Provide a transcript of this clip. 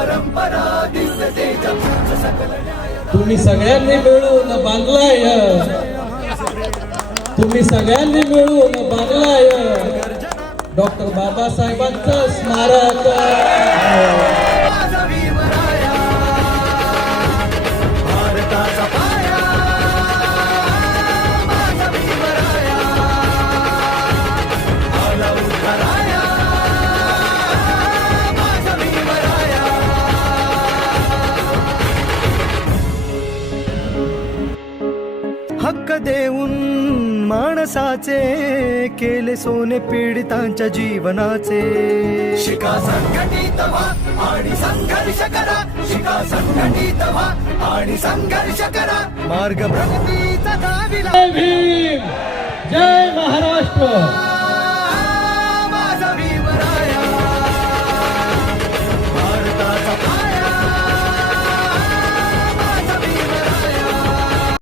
परंपरा दिव्य तेजा सकल तुम्ही सगळ्यांनी मिळून बांधलाय. तुम्ही सगळ्यांनी मिळून बांधलाय. डॉक्टर बाबासाहेबांचं स्मारक. हक्क देऊन माणसाचे केले सोने पीडितांच्या जीवनाचे. शिका संघटित व्हा आणि संघर्ष करा. शिका संघटित व्हा आणि संघर्ष करा. मार्ग प्रगतीचा दाविला. जय भीम. जय महाराष्ट्र.